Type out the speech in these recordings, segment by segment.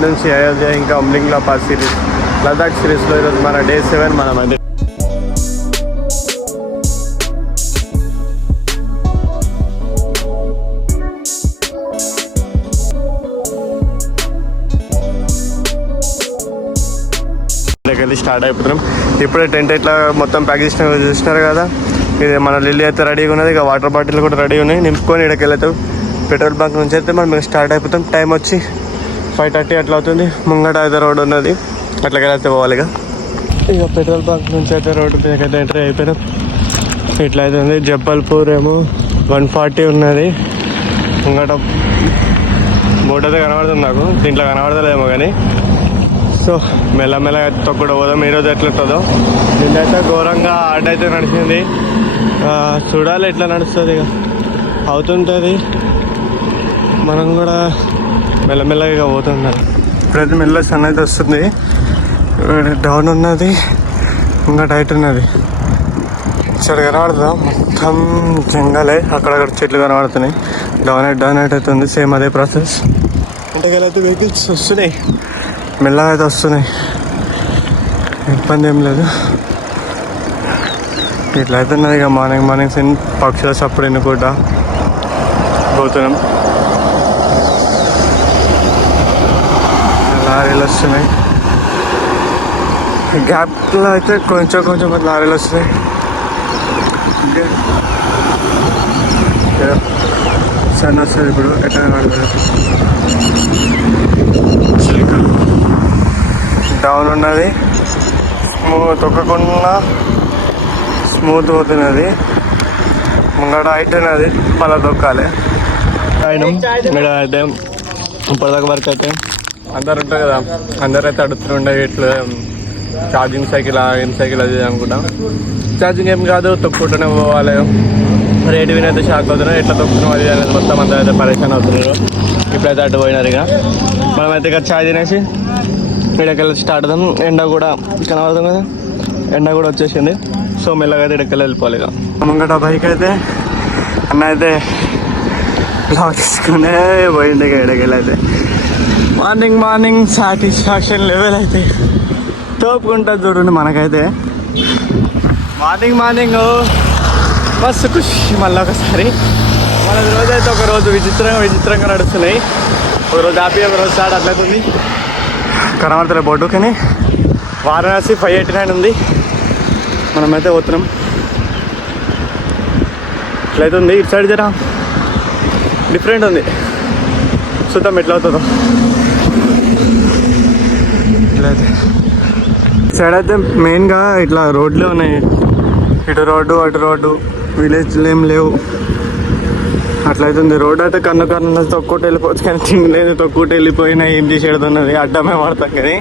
అప్పటి నుంచి అయోధ్య ఇంకా అమ్లింగ్లా పాస్ సిరీస్, లదాఖ్ సిరీస్లో ఈరోజు మన డే 7 మనం అది. వెళ్ళి స్టార్ట్ అయిపోతున్నాం. ఇప్పుడే టెంట్ ఇట్లా మొత్తం ప్యాక్ చూసినారు కదా. ఇది మన లిల్లీ అయితే రెడీగా ఉన్నది. ఇక వాటర్ బాటిల్ కూడా రెడీ ఉన్నాయి. నింపుకొని ఇక్కడికి వెళ్తాం. పెట్రోల్ బంక్ నుంచి అయితే మనం స్టార్ట్ అయిపోతాం. టైం వచ్చి 5:30 అట్లా అవుతుంది. ముంగట అయితే రోడ్ ఉన్నది, అట్లా వెళ్తే పోవాలి. ఇక పెట్రోల్ బంక్ నుంచి అయితే రోడ్డు మీద అయితే ఎంట్రీ అయిపోయినాం. ఇట్లా అయితే ఉంది. జబ్బల్పూర్ ఏమో 140 ఉన్నది. ముంగట బోర్డు అయితే కనబడుతుంది నాకు, దీంట్లో కనబడతలేమో కానీ. సో మెల్లమెల్లగా తొక్కుడు పోదాం. ఈరోజు ఎట్లుంటుందో. దీంట్లో ఘోరంగా ఆట అయితే నడిచింది. చూడాలి ఎట్లా నడుస్తుంది. ఇక అవుతుంటుంది. మనం కూడా మెల్లమెల్లగా పోతుండాలి. ఇప్పుడైతే మెల్ల సన్ అయితే వస్తుంది. డౌన్ ఉన్నది, ఇంకా టైట్ ఉన్నది. ఇక్కడ కనబడుతుందా మొత్తం జంగలే, అక్కడక్కడ చెట్లు కనబడుతున్నాయి. డౌన్ అయితే అవుతుంది. సేమ్ అదే ప్రాసెస్. ఇంటికెళ్ళైతే వెహికల్స్ వస్తున్నాయి, మెల్లగా అయితే వస్తున్నాయి. ఇబ్బంది ఏం లేదు. ఇట్లా అయితే ఉన్నది. ఇక మార్నింగ్ పక్షుల సప్పుడు ఎన్నుకుంటా పోతున్నాం. లారీలు వస్తున్నాయి. గ్యాప్లో అయితే కొంచెం లారీలు వస్తున్నాయి. సన్ వస్తుంది ఇప్పుడు. ఎట్లా డౌన్ ఉన్నది, తొక్కకుండా స్మూత్ పోతున్నది. ముంగడ హైట్ ఉన్నది, మళ్ళీ తొక్కాలి. అయితే ఇప్పటిదాకా వరకు అయితే అందరు ఉంటారు కదా, అందరు అయితే అడుగుతుండే ఇట్లా ఛార్జింగ్ సైకిల్ ఏం సైకిల్ అది అనుకుంటా. ఛార్జింగ్ ఏం కాదు, తొక్కుంటూనే పోవాలి. రేటు వినైతే షాక్ అవుతున్నాం. ఎట్లా తొక్కుతున్నాం అది అనేది మొత్తం అందరూ అయితే పరేషాన్ అవుతున్నారు. ఇప్పుడైతే అడ్డు పోయినారు. ఇక మనమైతే ఇక ఛాయ్ తినేసి ఇక్కడికెళ్ళి స్టార్ట్ అవుతాం. ఎండ కూడా కనబడుతుంది కదా, ఎండ కూడా వచ్చేసింది. సో మెల్లగా అయితే ఇక్కడికెళ్ళి వెళ్ళిపోవాలి. ఇక ముంగట బైక్ అయితే అన్న అయితే లాక్ తీసుకునే పోయింది. ఇక ఇక్కడికెళ్ళి అయితే మార్నింగ్ సాటిస్ఫాక్షన్ లెవెల్ అయితే తోపుకుంటుంది చూడండి. మనకైతే మార్నింగ్ మస్తు ఖుషి. మళ్ళీ ఒకసారి మన రోజు అయితే ఒక రోజు విచిత్రంగా నడుస్తున్నాయి. ఒకరోజు హ్యాపీ, ఒకరోజు సాడ్ అట్లయితుంది. కనబడతలే బోర్డు, కానీ వారణాసి 589 ఉంది. మనమైతే పోతున్నాం. ఇట్లయితుంది. ఇటు సైడ్ జర డిఫరెంట్ ఉంది. చూద్దాం ఎట్లా అవుతుందో. ఇట్లయితే సైడ్ అయితే మెయిన్గా ఇట్లా రోడ్లే ఉన్నాయి. ఇటు రోడ్డు అటు రోడ్డు, విలేజ్లు ఏం లేవు. అట్లయితుంది. రోడ్ అయితే కన్ను తొక్కుట వెళ్ళిపోవచ్చు, కానీ తినలేదు. తొక్కుట వెళ్ళిపోయినా ఏం చేసేడుతున్నది, అడ్డమే పడతాం. కానీ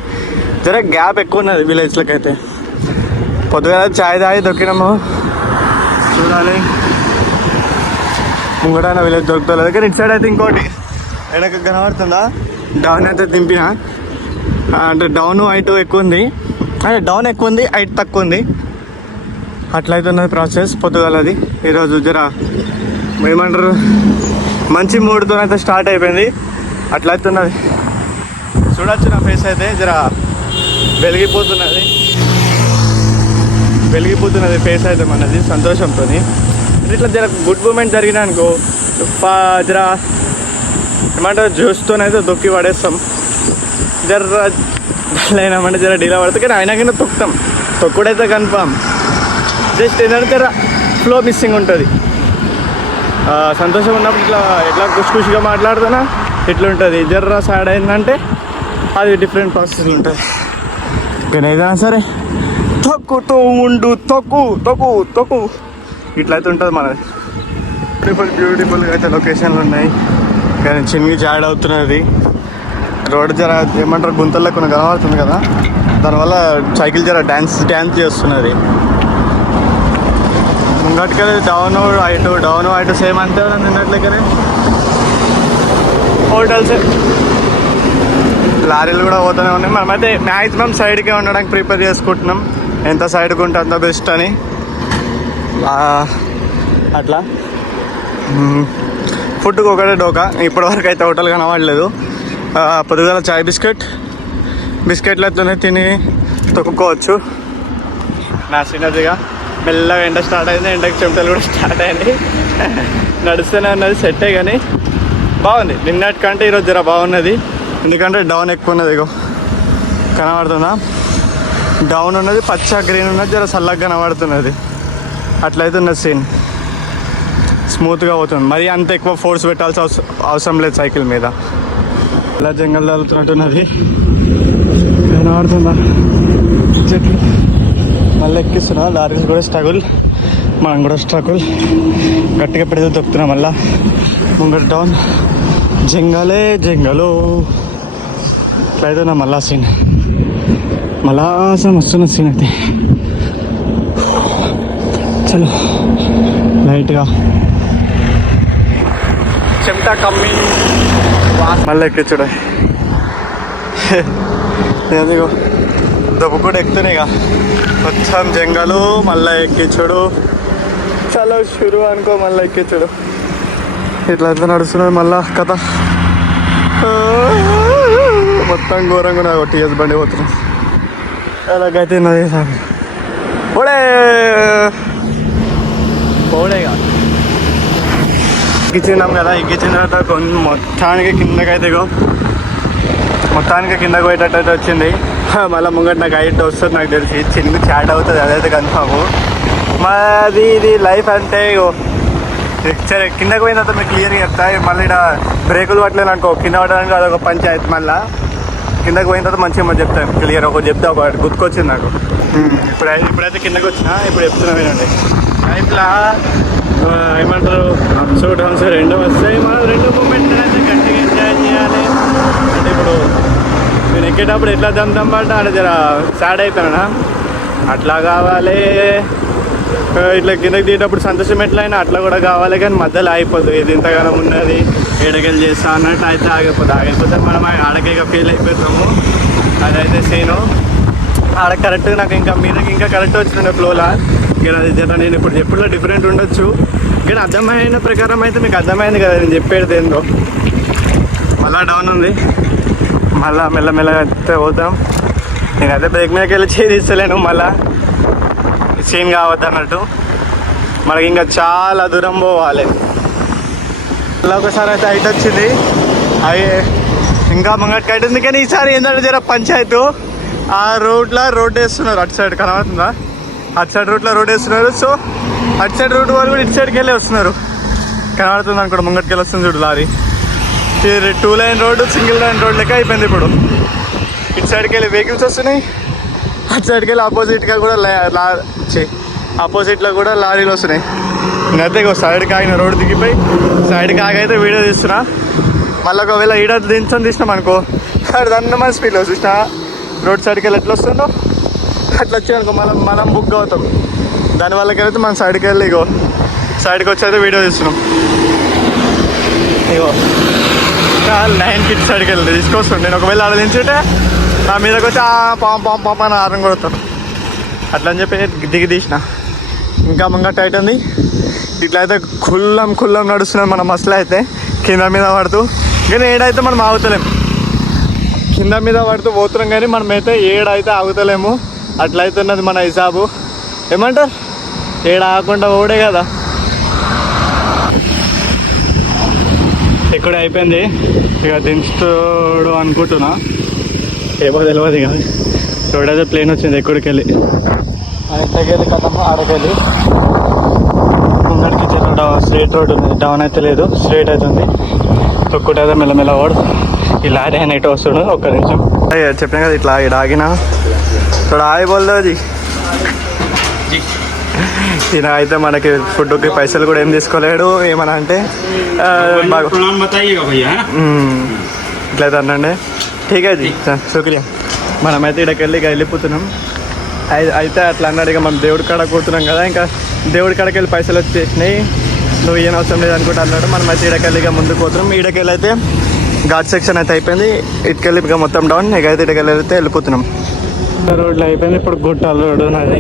జర గ్యాప్ ఎక్కువ ఉన్నది విలేజ్లకి అయితే. పొద్దుగా ఛాయ్ తాగి దొక్కినాము. చూడాలి ముంగట విలేజ్ దొరుకుతలేదు. కానీ ఇటు సైడ్ అయితే ఇంకోటి వెనక కనబడుతుందా, డౌన్ అయితే దింపిన. అంటే డౌన్ హైట్ ఎక్కువ ఉంది, అంటే డౌన్ ఎక్కువ ఉంది, హైట్ తక్కువ ఉంది. అట్లయితే ఉన్నది ప్రాసెస్ పొద్దుగాలది. ఈరోజు జర ఏమంటారు మంచి మూడ్తో అయితే స్టార్ట్ అయిపోయింది. అట్లయితే ఉన్నది. చూడొచ్చు నా ఫేస్ అయితే జర వెలిగిపోతున్నది ఫేస్ అయితే మనది సంతోషంతో. ఇట్లా జర గుడ్ మూమెంట్ జరిగినా అనుకో జర ఏమంటారు జ్యూస్తోనైతే దొక్కి పడేస్తాం. జర అయినామంటే జర డీలా పడతాం, కానీ అయినాకైనా తొక్కుతాం. తొక్కుడైతే కన్ఫామ్. జస్ట్ ఏంటంటే ఫ్లో మిస్సింగ్ ఉంటుంది. సంతోషం ఉన్నప్పుడు ఎట్లా ఖుషిగా మాట్లాడుతున్నా ఇట్లుంటుంది. జర్ర సాడ్ అయిందంటే అది డిఫరెంట్ ప్రాసెస్ ఉంటుంది. కానీ ఏదైనా సరే తొక్కుతూ ఉండు, తొక్కు ఇట్లయితే ఉంటుంది మనది. బ్యూటిఫుల్గా అయితే లొకేషన్లు ఉన్నాయి, కానీ చిన్నగా జాడ్ అవుతున్నది. రోడ్ జర ఏమంటారు గుంతల్లో కొన్ని కనబడుతుంది కదా, దానివల్ల సైకిల్ జర డ్యాన్స్ చేస్తున్నది. ముంగట్టుకెళ్ళి డౌన్ హైట్ సేమ్ అంతే నిన్నట్లెక్కనే. హోటల్స్ లారీలు కూడా పోతూనే ఉన్నాయి. మనమైతే మ్యాక్సిమం సైడ్కే ఉండడానికి ప్రిపేర్ చేసుకుంటున్నాం. ఎంత సైడ్కి ఉంటే అంత బెస్ట్ అని. అట్లా ఫుడ్కి ఒకటే డోకా. ఇప్పటివరకు అయితే హోటల్ కనబడలేదు. పొద్దుగాల చాయ్ బిస్కెట్లతోనే తిని తొక్కుకోవచ్చు. నా చిన్నదిగా మెల్లగా ఎండ స్టార్ట్ అయింది, ఎండకి చెమటలు కూడా స్టార్ట్ అయింది. నడుస్తూనే ఉన్నది, సెట్టే కానీ బాగుంది. నిన్నటి కంటే ఈరోజు జర బాగున్నది, ఎందుకంటే డౌన్ ఎక్కువ ఉన్నది. ఇగో కనబడుతుందా, డౌన్ ఉన్నది, పచ్చ గ్రీన్ ఉన్నది, జర చల్లగా కనబడుతున్నది. అట్లయితే ఉన్నది సీన్, స్మూత్గా పోతుంది. మరి అంత ఎక్కువ ఫోర్స్ పెట్టాల్సిన అవసరం లేదు సైకిల్ మీద. ఇలా జంగల్ తగులుతున్నట్టున్నది, కనబడుతుందా చెట్లు. మళ్ళీ ఎక్కిస్తున్నా, లారీస్ కూడా స్ట్రగుల్, మనం కూడా స్ట్రగుల్. గట్టిగా పెడితే తొక్కుతున్నాం. మళ్ళా ముంగట డౌన్, జంగలో ఇట్లయితే నా మళ్ళా సీన్, మళ్ళా వస్తున్న సీన్ అయితే. చలో లైట్గా చెమట కమ్మి మళ్ళీ ఎక్కించుడే. ఎందుకో దెబ్బ కూడా ఎక్కుతున్నాయిగా, మొత్తం జంగలు, మళ్ళీ ఎక్కించుడు. చాలా షురు అనుకో, మళ్ళీ ఎక్కించుడు. ఇట్లా నడుస్తున్నది మళ్ళా కథ. మొత్తం ఘోరంగా టీఎస్ బండి పోతున్నాం. అలాగైతే నది పోడేగా ఎక్కించినాం కదా. ఎక్కించిన తర్వాత మొత్తానికి కిందకి పోయేటట్టు వచ్చింది. మళ్ళీ ముంగట నాకు హైట్ వస్తుంది నాకు తెలిసి, చిన్న చాట్ అవుతుంది, అదైతే కన్ఫాము. మాది ఇది లైఫ్ అంటే సరే కిందకి పోయిన తర్వాత మీకు క్లియర్గా చెప్తా. మళ్ళీ ఇక్కడ బ్రేకులు పట్టలేదు అనుకో, కింద పడడానికి అదొక పంచాయతీ. మళ్ళీ కిందకి పోయిన తర్వాత మంచిగా చెప్తాను క్లియర్. ఒకటి చెప్తే ఒకటి గుర్తుకొచ్చింది నాకు. ఇప్పుడైతే కిందకి వచ్చినా, ఇప్పుడు చెప్తున్నా వినండి. లైఫ్లా ఏమంటారు, అప్స్ డౌన్స్ రెండు వస్తాయి. మనం రెండు మూమెంట్ అయితే గట్టిగా ఎంజాయ్ చేయాలి. అంటే ఇప్పుడు నేను ఎక్కేటప్పుడు ఎట్లా దమ్మాట అంటే జర సాడ్ అయిపోయినా, అట్లా కావాలి. ఇట్లా కిందకి దిగేటప్పుడు సంతోషం ఎట్లయినా అట్లా కూడా కావాలి. కానీ మధ్యలో ఆగిపోదు, ఇది ఇంతగానం ఉన్నది ఏడకెళ్ళి చేస్తా అన్నట్టు అయితే ఆగిపోతే మనం ఆడకేగా ఫెయిల్ అయిపోతాము. అదైతే సీను ఆడ కరెక్ట్గా నాకు ఇంకా మీదకి ఇంకా కరెక్ట్ వచ్చిండే ఫ్లోలా. ఇక అది జర నేను ఇప్పుడు చెప్పుడులో డిఫరెంట్ ఉండొచ్చు, కానీ అర్థమైన ప్రకారం అయితే మీకు అర్థమైంది కదా నేను చెప్పేది ఏందో. మళ్ళీ డౌన్ ఉంది, మళ్ళీ మెల్లమెల్లగా అయితే పోతాం. నేనైతే బ్రేక్ మీదకి వెళ్ళి చేదిస్తలేను, మళ్ళీ సీన్ కావద్దు అన్నట్టు. మనకి ఇంకా చాలా దూరం పోవాలి. మళ్ళీ ఒకసారి అయితే హైట్ వచ్చింది, అవి ఇంకా ముంగటికి హైట్ ఉంది. కానీ ఈసారి ఏంటంటే జర పంచాయతీ ఆ రోడ్ వేస్తున్నారు. అటు సైడ్ కనబడుతుందా, అటు సైడ్ రూట్లో రోడ్ వేస్తున్నారు. సో అటు సైడ్ రూట్ వాళ్ళు కూడా ఇటు సైడ్కి వెళ్ళి వస్తున్నారు. కనబడుతుంది అనుకోండి, ముంగటికి వెళ్ళి వస్తుంది చూడు lorry. 2 line road, single line road లెక్క అయిపోయింది ఇప్పుడు. ఇటు సైడ్కి వెళ్ళి వెహికల్స్ వస్తున్నాయి, అటు సైడ్కి వెళ్ళి ఆపోజిట్గా కూడా ఆపోజిట్లో కూడా లారీలు వస్తున్నాయి. నేనైతే సైడ్కి ఆగిన రోడ్డు దిగిపోయి సైడ్కి ఆగైతే వీడియో తీస్తున్నా. మళ్ళీ ఒకవేళ ఈడ తీసినాం అనుకో, అక్కడ మన స్పీడ్లో చూసినా రోడ్ సైడ్కి వెళ్ళి ఎట్లా వస్తుందో అట్లా వచ్చాయనుకో మనం బుక్ అవుతాం. దానివల్లకైతే మనం సైడ్కి వెళ్ళి సైడ్కి వచ్చి అయితే వీడియో తీస్తున్నాం. 9 సైడ్కి వెళ్ళి తీసుకొస్తాను నేను. ఒకవేళ ఆడ దించుంటే నా మీదకి వచ్చి పాప అని ఆరం కొడతాను. అట్లా అని చెప్పి దిగి తీసిన. ఇంకా ముంగట టైట్ ఉంది. ఇట్లా అయితే కుల్లం నడుస్తున్నాం మన మసలు అయితే కింద మీద పడుతూ. కానీ ఏడైతే మనం ఆగుతలేము, కింద మీద పడుతూ పోతున్నాం. కానీ మనమైతే ఏడైతే ఆగుతలేము. అట్లయితే ఉన్నది మన హిసాబు. ఏమంటారు, ఏడ ఆగకుండా ఓడే కదా. ఇక్కడ అయిపోయింది, ఇక దించుతాడు అనుకుంటున్నా, ఏమో తెలియదు. ఇక రోడ్ అయితే ప్లేన్ వచ్చింది ఎక్కడికి వెళ్ళి, ఇంతకెళ్ళి కదా ఆడకెళ్ళి ముంగడికి స్ట్రేట్ రోడ్ ఉంది. డౌన్ అయితే లేదు, స్ట్రేట్ అయితే ఉంది. తొక్కుట అయితే మెల్లమెల్ల వాడు ఈ లారీ ఆయన ఇటు వస్తాడు. ఒక్క నిమిషం చెప్పినా కదా, ఇట్లా ఇక్కడ ఆగిన ఇక్కడ ఆగిపోలేదు అది. ఈయన అయితే మనకి ఫుడ్కి పైసలు కూడా ఏం తీసుకోలేడు. ఏమన్నా అంటే ఇట్లయితే అనండి, ఠీక్ అది శుక్రియా. మనమైతే ఇక్కడికి వెళ్ళిపోతున్నాం. అయితే అట్లా అన్నాడు. ఇక మనం దేవుడి కాడ కూతున్నాం కదా, ఇంకా దేవుడి కాడకి వెళ్ళి పైసలు వచ్చేసినాయి, నువ్వు ఏం అవసరం లేదు అనుకుంటా అన్నాడు. మనమైతే ఇక్కడికి ఇక ముందుకు పోతున్నాం. ఇక్కడికి అయితే ఘాట్ సెక్షన్ అయితే అయిపోయింది. ఇటుకెళ్ళి ఇక మొత్తం డౌన్. ఇక అయితే ఇక్కడికి అయితే వెళ్ళిపోతున్నాం. రోడ్లు అయిపోయింది, ఇప్పుడు గుట్టాల రోడ్డు నాది.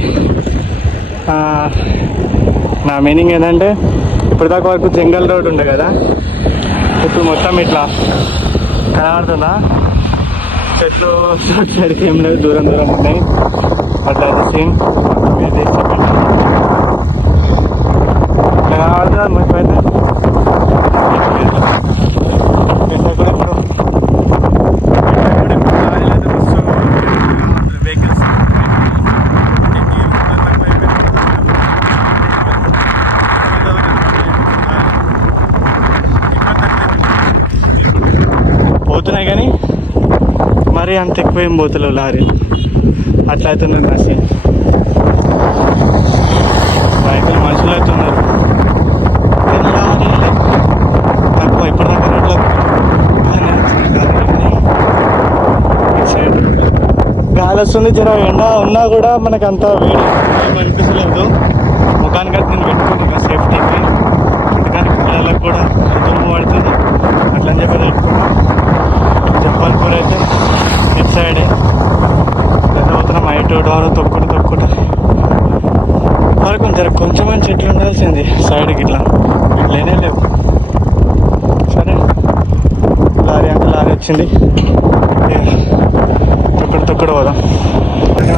నా మీనింగ్ ఏంటంటే ఇప్పుడు దాకా వరకు జంగల్ రోడ్ ఉండే కదా, ఇప్పుడు మొత్తం ఇట్లా కనబడుతుందా? చెట్లు సైడ్కి ఏం లేదు, దూరం దూరం ఉన్నాయి. అట్లయితే సీన్ కనబడుతుందా మీకైతే? వెహికల్స్ పోతున్నాయి కానీ మరీ అంత ఎక్కువ ఏం పోతలేవు లారీ. అట్లా అవుతుంది రాసి. బైకులు మనుషులు అవుతున్నారు తక్కువ ఇప్పటిదాకా రోడ్లో గాలి వస్తుంది. జర ఎండ ఉన్నా కూడా మనకు అంత వేడి ఏం అనిపించలేదు. ముఖానికైతే నేను పెట్టుకుంటున్నా సేఫ్టీకి. ముఖానికి పిల్లలకు కూడా దుమ్ము పడుతుంది అట్లా అని చెప్పి పెట్టుకున్నాను. జబ్బాల్పూర్ అయితే ఇటు సైడే అవుతున్నాం. ఐటు డోర్ తొక్కుకుంటూ వరకు కొంచెం చెట్లు ఉండాల్సింది సైడ్కి. ఇట్లా లేనే లేవు. సరే లారీ అంటే లారీ వచ్చింది, తొక్కుడు పోదాం.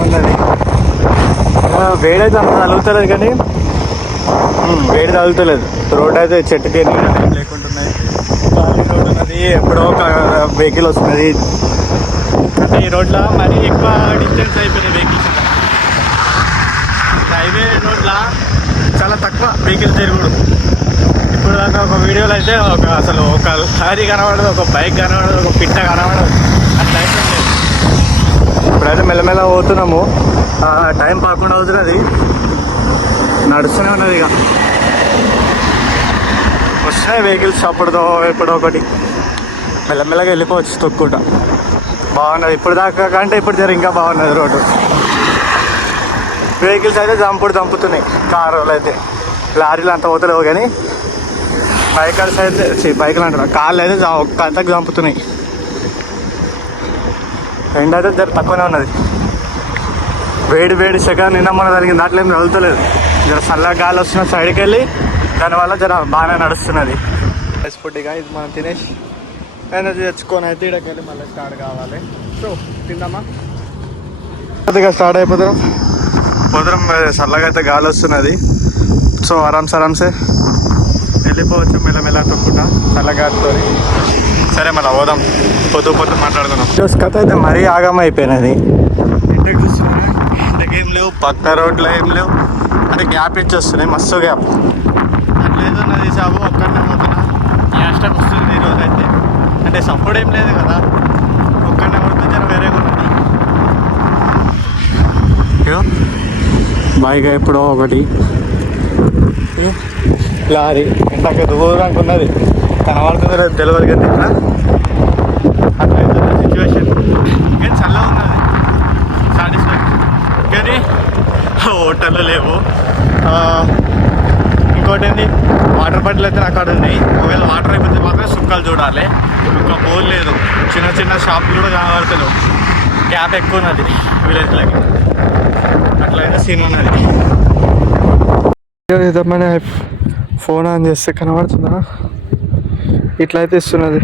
ఉన్నది వేడైతే అంత తగులుతలేదు కానీ వేడి తగులుతలేదు. రోడ్ అయితే చెట్టుకి ఏం లేకుంటున్నాయి. ఖాళీ రోడ్ ఉన్నది, ఎప్పుడో ఒక వెహికల్ వస్తుంది. అంటే ఈ రోడ్లో మరీ ఎక్కువ డిస్టెన్స్ అయిపోయినాయి వెహికల్స్. హైవే రోడ్లో చాలా తక్కువ వెహికల్స్ తిరుగుడు. ఇప్పుడు దాకా ఒక వీడియోలో అయితే అసలు ఒక లారీ కనబడదు, ఒక బైక్ కనబడదు, ఒక పిట్ట కనబడదు. అట్లా అయిపోయింది. ఇప్పుడైతే మెల్లమెల్ల పోతున్నాము. టైం పదకొండు అవుతున్నది, నడుస్తూనే ఉన్నది. ఇక వస్తున్నాయి వెహికల్స్ అప్పుడుదో ఎప్పుడో ఒకటి. మెల్లమెల్లగా వెళ్ళిపోవచ్చు తొక్కుంటా. బాగున్నది ఇప్పుడు దాకా కంటే ఇప్పుడు జర ఇంకా బాగున్నది రోడ్డు. వెహికల్స్ అయితే దంపుతున్నాయి. కారులు అయితే, లారీలు అంత పోతలేవు కానీ బైకర్స్ అయితే బైకులు అంటారు, కార్లు అయితే అంతకు చంపుతున్నాయి. ఎండ అయితే జర తక్కువనే ఉన్నది. వేడి సెక నిన్న మొన్న జరిగింది, దాంట్లో ఏం తగులుతలేదు. జర చల్లగా గాలి వస్తున్న సైడ్కి వెళ్ళి దానివల్ల జర బాగానే నడుస్తున్నది. ఫుడ్గా ఇది మనం తినేసి ఎనర్జీ తెచ్చుకొని అయితే ఇక్కడికి వెళ్ళి మళ్ళీ స్టార్ట్ కావాలి. సో తిందామా? కొద్దిగా స్టార్ట్ అయిపోతాం. పొద్దురం చల్లగా అయితే గాలి వస్తున్నది. సో ఆరామ్సే వెళ్ళిపోవచ్చు మెల్లమెల్ల తొక్కుతా చల్లగాలితో. సరే మళ్ళీ పోదాం, పొద్దు మాట్లాడుకుందాం. కథ అయితే మరీ ఆగం అయిపోయినది. ఇంటికి చూస్తున్నాను, ఇంటికి ఏం లేవు, పక్క రోడ్లో ఏం లేవు. అంటే గ్యాప్ ఇచ్చి వస్తున్నాయి, మస్తు గ్యాప్. అట్లేదున్నది సాబు, ఒక్కడనే పోతున్నా. గ్యాస్ స్టాప్ వస్తుంది ఈరోజు అయితే. అంటే సపోర్ట్ ఏం లేదు కదా, ఒక్కడనే పడితే జర వేరేగా ఉన్నది. బైక్ ఎప్పుడో ఒకటి లారీ ఇంతక దూరంగా ఉన్నది, కనబడుతుంది లేదు తెలియదు కానీ ఇట్లా అట్లయితే సిచ్యువేషన్. కానీ చల్లగా ఉన్నది, సాటిస్ఫాక్షన్. కానీ హోటళ్ళు లేవు. ఇంకోటి ఏంటి, వాటర్ బాటిల్ అయితే అక్కడ ఉన్నాయి. ఒకవేళ వాటర్ అయిపోతే మాత్రం సుక్కలు చూడాలి. ఇంకా బోల్ లేదు, చిన్న షాపులు కూడా కనబడతలేవు. గ్యాప్ ఎక్కువ ఉన్నది విలేజ్లకి, అట్లయితే సీన్ ఉన్నది. మన ఫోన్ ఆన్ చేస్తే కనబడుతుందా? ఇట్లయితే ఇస్తున్నది.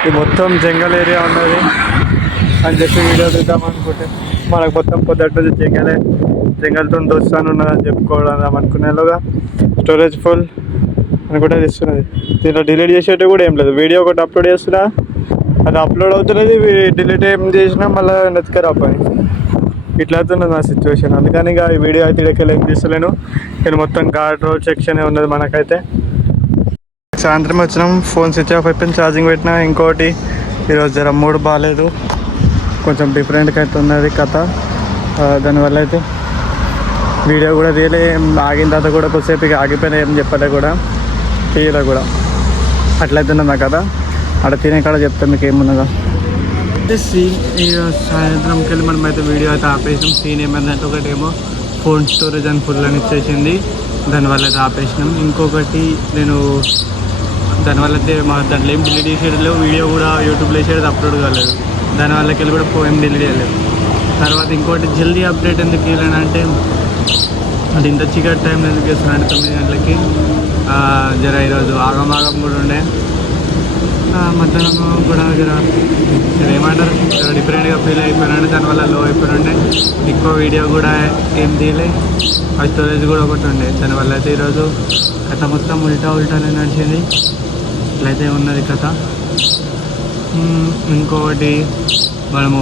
ఇది మొత్తం జంగల్ ఏరియా ఉన్నది అని చెప్పి వీడియో తీద్దాం అనుకుంటే మనకు మొత్తం పొద్దుట జంగల్తో దోస్తాను ఉన్నదని చెప్పుకోవడం అనుకునేలోగా స్టోరేజ్ ఫుల్ అని కూడా ఇస్తున్నది. దీంట్లో డిలీట్ చేసేట్టు కూడా ఏం లేదు. వీడియో ఒకటి అప్లోడ్ చేస్తున్నా, అది అప్లోడ్ అవుతున్నది. డిలీట్ ఏం చేసినా మళ్ళీ నెత్తుకరాపోయి ఇట్లా అవుతున్నది నా సిచ్యువేషన్. అందుకని ఇక ఈ వీడియో అయితే ఇక్కడికి ఏం తీస్తలేను. నేను మొత్తం ఘాట్ రోడ్ సెక్షన్ ఉన్నది మనకైతే. సాయంత్రం వచ్చినాం, ఫోన్ స్విచ్ ఆఫ్ అయిపోయింది, ఛార్జింగ్ పెట్టినా. ఇంకోటి ఈరోజు జర మూడ్ బాగాలేదు, కొంచెం డిఫరెంట్గా అయితే ఉన్నది కథ. దానివల్ల అయితే వీడియో కూడా తీయలే. ఆగిన తర్వాత కూడా కొద్దిసేపు ఇక ఆగిపోయినా, ఏం చెప్పలే కూడా, తీయలే కూడా. అట్లయితే ఉన్నది నా కథ. అక్కడ తినే కాడ చెప్తాను మీకు ఏమున్నదో. సీన్ సాయంత్రంకి వెళ్ళి మనం అయితే వీడియో అయితే ఆపేసినాం. సీన్ ఏమైందంటే ఒకటేమో ఫోన్ స్టోరేజ్ అని ఫుల్ అని ఇచ్చేసింది, దానివల్ల అయితే ఆపేసినాం. ఇంకొకటి నేను దానివల్ల అయితే దాంట్లో ఏం డిలీట్ చేసేది లేవు. వీడియో కూడా యూట్యూబ్లో వేసేది అప్లోడ్ కాలేదు, దానివల్లకి వెళ్ళి కూడా ఏం డిలీట్ చేయలేదు. తర్వాత ఇంకోటి జల్దీ అప్డేట్ ఎందుకు వెళ్ళానంటే, అది ఇంత చీకటి టైంలో ఎందుకు వేస్తున్నాను అంటే 9 గంటలకి జర ఈరోజు ఆగం కూడా ఉండే. మధ్యాహ్నం కూడా జర ఏమంటారు జర డిఫరెంట్గా ఫీల్ అయిపోయినాడు, దానివల్ల లో అయిపోయినండే. ఎక్కువ వీడియో కూడా ఏం తీయలే, ఆ స్టోరేజ్ కూడా ఒకటి ఉండే. దానివల్ల అయితే ఈరోజు కథ మొత్తం ఉల్టానే నడిచింది. ఇట్లయితే ఉన్నది కథ. ఇంకొకటి మనము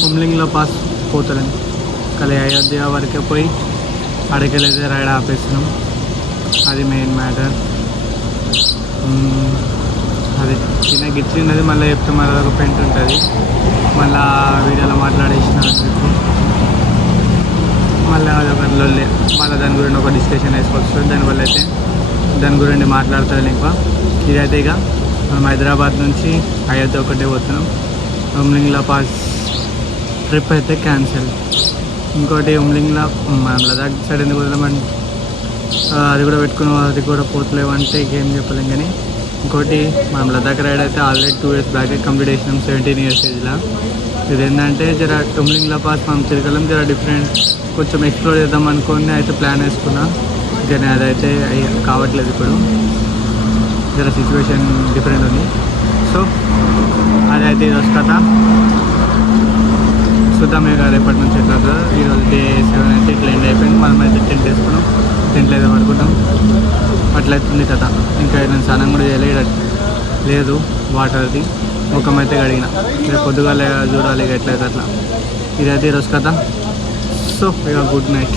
కుమ్లింగ్లో పాస్ పోతారని కానీ అయోధ్య వరకే పోయి అడికెళ్ళైతే రైడ్ ఆపేస్తున్నాం. అది మెయిన్ మ్యాటర్. అది చిన్న గిచ్చినది మళ్ళీ చెప్తే మళ్ళీ ఒక పెంట్ ఉంటుంది, మళ్ళీ వీడియోలో మాట్లాడేసిన మళ్ళీ అదొక లొల్లి, మళ్ళీ దాని గురించి ఒక డిస్కషన్ వేసుకోవచ్చు. దానివల్ల అయితే దాని గురించి మాట్లాడుతుంది ఇంకా. ఇదైతే ఇక మనం హైదరాబాద్ నుంచి అయోధ్య ఒకటే పోతున్నాం. ఉమ్లింగ్లా పాస్ ట్రిప్ అయితే క్యాన్సిల్. ఇంకోటి ఉమ్లింగ్లా మనం లదాఖ్ సైడ్ ఎందుకు పోతామని అది కూడా పెట్టుకున్నాం, అది కూడా పోతలేవు అంటే ఇంకేం చెప్పలేం. కానీ ఇంకోటి మనం లదాఖ్ రైడ్ అయితే ఆల్రెడీ 2 years బ్యాక్ కంప్లీట్ చేసినాం 17 years ఏజ్లో. ఇది ఏంటంటే జర టుమ్లింగ్లా పాస్ మనం తిరగలం, జర డిఫరెంట్ కొంచెం ఎక్స్ప్లోర్ చేద్దాం అనుకుని అయితే ప్లాన్ వేసుకున్నా. కానీ అదైతే కావట్లేదు ఇప్పుడు, జర సిచ్యువేషన్ డిఫరెంట్ ఉంది. సో అదైతే ఈరోజు కథ. చూద్దాం ఇక రేపటి నుంచి ఎట్లా. ఈరోజు Day 7 అయితే ఇట్లా ఎండ్ అయిపోయింది. మనం అయితే టెంట్ వేసుకున్నాం, టెంట్లో అయితే పడుకుంటాం. అట్లయితుంది కథ. ఇంకా నేను స్నానం కూడా లేదు, వాటర్ది ముఖం అయితే కడిగిన. రేపు పొద్దుగా చూడాలి ఇక ఎట్లయితే అట్లా. ఇదైతే ఈరోజు కథ. సో ఇక గుడ్ నైట్.